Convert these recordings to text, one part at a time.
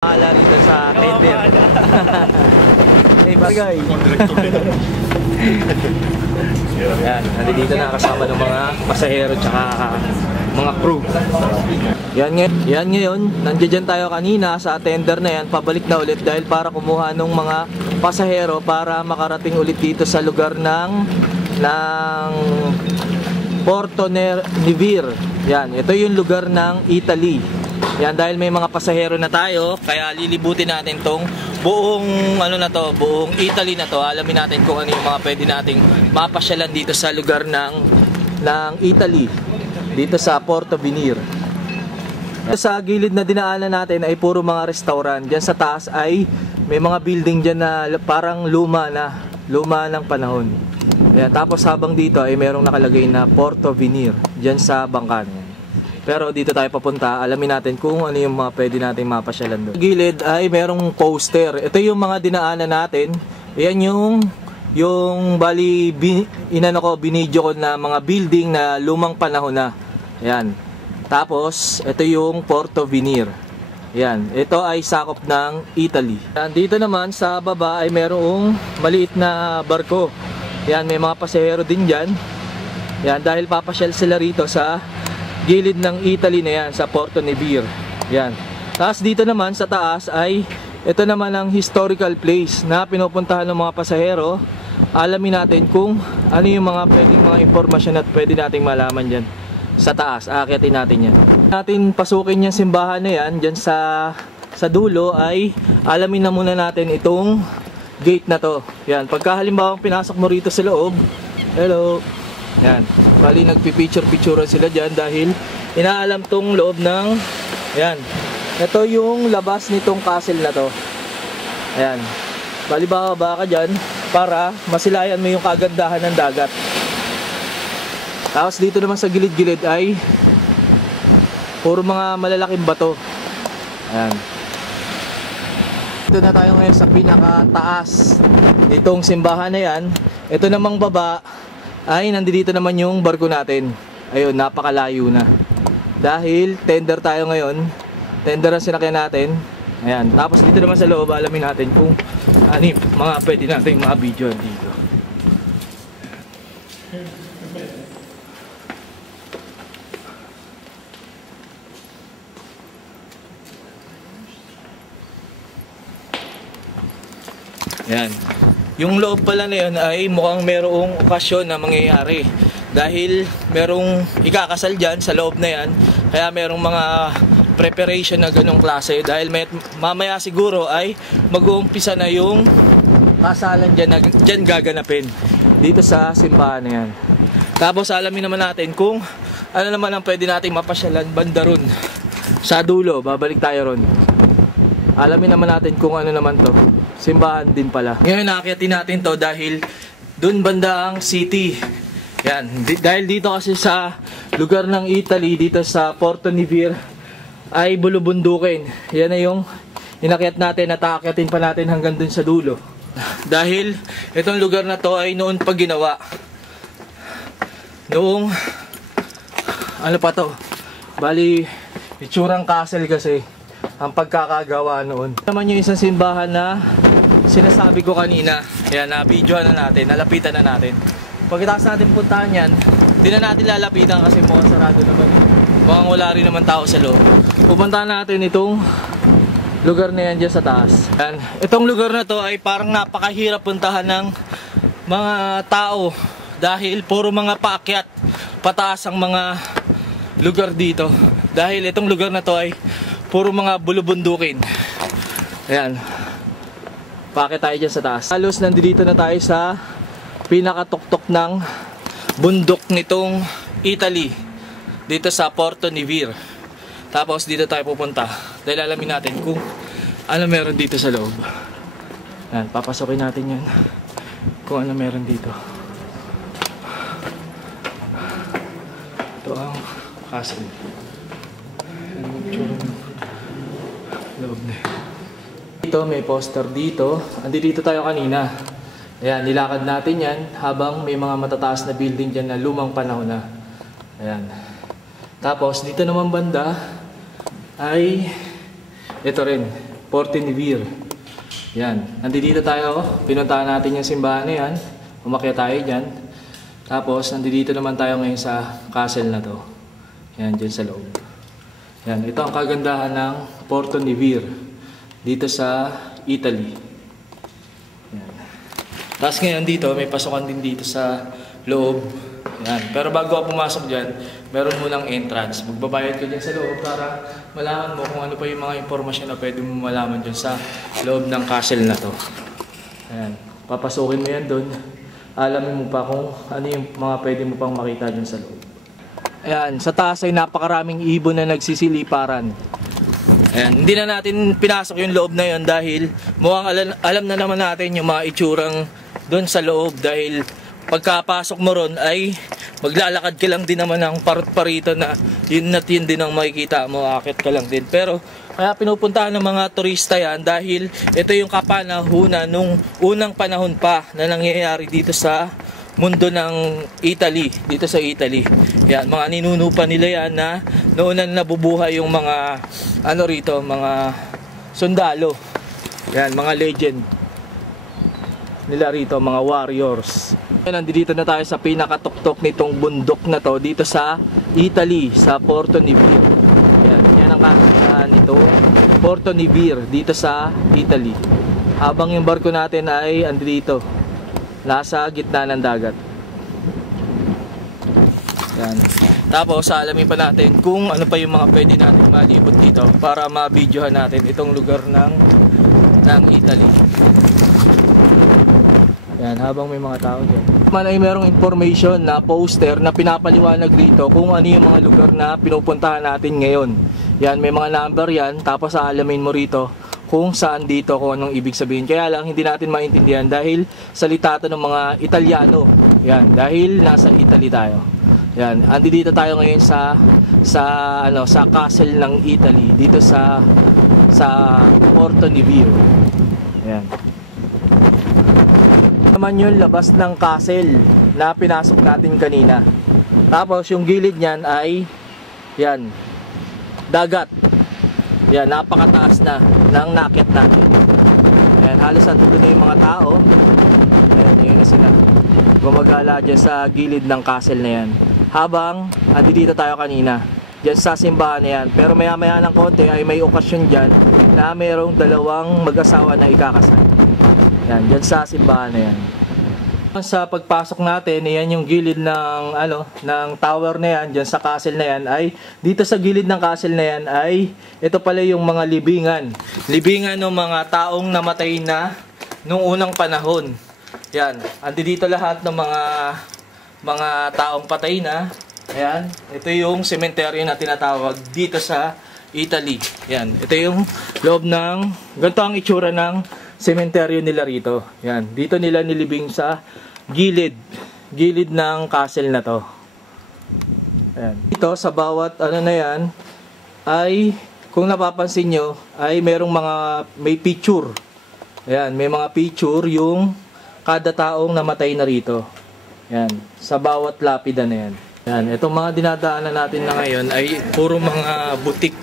Mahala rito sa tender. Hey, bagay. Yan, nandito na kasama ng mga pasahero tsaka mga crew. Yan ngayon, nandiyan tayo kanina sa tender na yan, pabalik na ulit dahil para kumuha ng mga pasahero para makarating ulit dito sa lugar ng Porto Nevir. Yan, ito yung lugar ng Italy. Yan, dahil may mga pasahero na tayo, kaya lilibutin natin tong buong buong Italy na to. Alamin natin kung ano yung mga pwede nating mapasyalan dito sa lugar ng Italy, dito sa Porto Venir. Sa gilid na dinaanan natin ay puro mga restaurant. Diyan sa taas ay may mga building diyan na parang luma ng panahon. Ayan, tapos habang dito ay merong nakalagay na Porto Venir diyan sa bangka. Pero dito tayo papunta, alamin natin kung ano yung mga pwede natin mapasyalan doon. Sa gilid ay merong coaster. Ito yung mga dinaanan natin. Ayan yung bali binidyo ko na mga building na lumang panahon na. Ayan. Tapos ito yung Porto Venir. Ayan, ito ay sakop ng Italy. Dito naman sa baba ay merong maliit na barko. Ayan, may mga pasahero din dyan. Ayan, dahil papasyal sila rito sa gilid ng Italy na yan, sa Porto Nevir. Yan. Tapos dito naman sa taas ay ito naman ang historical place na pinupuntahan ng mga pasahero. Alamin natin kung ano yung mga pwedeng mga impormasyon at pwede nating malaman dyan sa taas. Aakyatin natin yan. Natin pasukin yung simbahan na yan dyan sa dulo ay alamin na muna natin itong gate na to. Yan. Pagka halimbawa pinasok mo rito sa loob, hello, yan, bali nagpipicture-picturean sila dyan dahil inaalam tong loob ng, yan, ito yung labas nitong castle na to. Ayan, bali bababa ka dyan para masilayan mo yung kagandahan ng dagat. Tapos dito naman sa gilid-gilid ay puro mga malalaking bato. Ayan. Dito na tayo ngayon sa pinakataas itong simbahan na yan. Ito namang baba ay nandito naman yung barko natin. Ayun, napakalayo na. Dahil tender tayo ngayon. Tender ang sinakyan natin. Ayan, tapos dito naman sa loob alamin natin kung ano mga pwede natin mga video dito. Ayan. Yung loob pala na yun ay mukhang merong okasyon na mangyayari. Dahil merong ikakasal dyan sa loob na yan. Kaya merong mga preparation na ganong klase. Dahil mamaya siguro ay mag-uumpisa na yung kasalan dyan na dyan gaganapin. Dito sa simbahan na yan. Tapos alamin naman natin kung ano naman ang pwede nating mapasyalan banda ron. Sa dulo, babalik tayo ron. Alamin naman natin kung ano naman to. Simbahan din pala. Ngayon nakakyatin natin to dahil dun banda ang city. Yan. Dahil dito kasi sa lugar ng Italy, dito sa Porto Nevir, ay bulubundukin. Yan na yung inakyat natin at aakyatin pa natin hanggang dun sa dulo. Dahil itong lugar na to ay noon pa ginawa. Noong, ano pa to? Bali, itsurang castle kasi ang pagkakagawa noon. Naman yung isang simbahan na sinasabi ko kanina. Ayan, na-videoan na natin, nalapitan na natin. Pagkatapos natin puntahan yan, di na natin lalapitan kasi mukhang sarado naman. Mukhang wala rin naman tao sa loob. Pupuntahan natin itong lugar na yan dyan sa taas. Ayan. Itong lugar na to ay parang napakahirap puntahan ng mga tao dahil puro mga paakyat pataas ang mga lugar dito. Dahil itong lugar na to ay puro mga bulubundukin. Ayan. Paakyat tayo dyan sa taas. Halos nandito na tayo sa pinakatuktok ng bundok nitong Italy. Dito sa Porto Nevir. Tapos dito tayo pupunta. Dahil alamin natin kung ano meron dito sa loob. Ayan, papasokin natin yan. Kung ano meron dito. Ito ang castle. Ayan, magtsura ng loob na yun. Dito may poster dito. Andito tayo kanina. Ayan, nilakad natin yan habang may mga matataas na building dyan na lumang panahon na. Ayan. Tapos dito naman banda ay ito rin. Porto Niver. Yan, nandito tayo, pinuntahan natin yung simbahan na yan, umakyat tayo dyan. Tapos, nandito naman tayo ngayon sa castle na to. Yan, dyan sa loob. Yan, ito ang kagandahan ng Porto Niver dito sa Italy. Yan. Tapos ngayon dito, may pasukan din dito sa loob. Yan. Pero bago ako pumasok dyan, meron munang entrance. Magbabayad ka dyan sa loob para malaman mo kung ano pa yung mga impormasyon na pwede mo malaman dyan sa loob ng castle na to. Yan. Papasukin mo yan doon. Alamin mo pa kung ano yung mga pwede mo pang makita dyan sa loob. Ayan, sa taas ay napakaraming ibon na nagsisiliparan. Ayan, hindi na natin pinasok yung loob na yun dahil mukhang alam na naman natin yung mga itsurang doon sa loob dahil pagkapasok mo ron ay maglalakad ka lang din naman ng parot-parito na yun at yun din ang makikita mo, akit ka lang din. Pero kaya pinupuntahan ng mga turista yan dahil ito yung kapanahunan nung unang panahon pa na nangyayari dito sa mundo ng Italy, dito sa Italy. Yan, mga ninuno pa nila yan na noon na nabubuhay yung mga ano rito, mga sundalo. Yan, mga legend nila rito, mga warriors. Nandito na tayo sa pinakatuktok nitong bundok na to dito sa Italy, sa Porto Niver. Yan ang kagandahan nito, Porto Niver dito sa Italy. Habang yung barko natin ay andito, nasa gitna ng dagat. Yan. Tapos alamin pa natin kung ano pa yung mga pwede natin malibot dito para ma-videohan natin itong lugar ng Italy. Yan, habang may mga tao dyan. Man ay merong information na poster na pinapaliwanag dito kung ano yung mga lugar na pinupuntahan natin ngayon. Yan, may mga number yan, tapos aalamin mo rito kung saan dito, kung anong ibig sabihin. Kaya lang hindi natin maintindihan dahil salita to ng mga Italyano. Yan, dahil nasa Italy tayo. Yan, andito tayo ngayon sa castle ng Italy dito sa Porto Niver. Yan. Naman yung labas ng castle na pinasok natin kanina. Tapos yung gilid niyan ay yan, dagat. Yan, napakataas na ng nakit natin. Ayan, halos andito na yung mga tao. Ayan, yun na sila. Gumagala dyan sa gilid ng castle na yan. Habang andito tayo kanina, dyan sa simbahan na yan. Pero maya maya ng konti ay may okasyon dyan na mayroong dalawang mag-asawa na ikakasal. Yan, dyan sa simbahan na yan. Sa pagpasok natin, yan yung gilid ng ng tower na yan, dyan sa castle na yan, ay dito sa gilid ng castle na yan ay ito pala yung mga libingan. Libingan ng mga taong namatay na nung unang panahon. Yan, andi dito lahat ng mga taong patay na. Ayan, ito yung sementeryo na tinatawag dito sa Italy. Yan, ito yung loob ng ganito ang itsura ng sementeryo nila rito. Yan, dito nila nilibing sa gilid ng castle na to. Ayan. Dito sa bawat na yan ay kung napapansin nyo ay may picture. Ayan, may mga picture yung kada taong namatay na rito. Yan, sa bawat lapida na yan. Yan, itong mga dinadaanan natin na ngayon ay puro mga butik.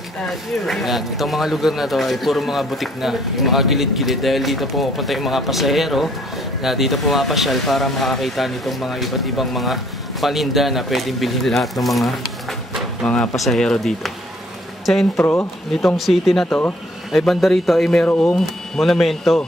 Yan, itong mga lugar na to ay puro mga butik na, yung mga gilid-gilid dahil dito pumupunta yung mga pasahero na dito pumapasyal para makakita nitong mga iba't ibang mga paninda na pwedeng bilhin lahat ng mga pasahero dito. Sentro nitong city na to ay banda rito ay mayroong monumento.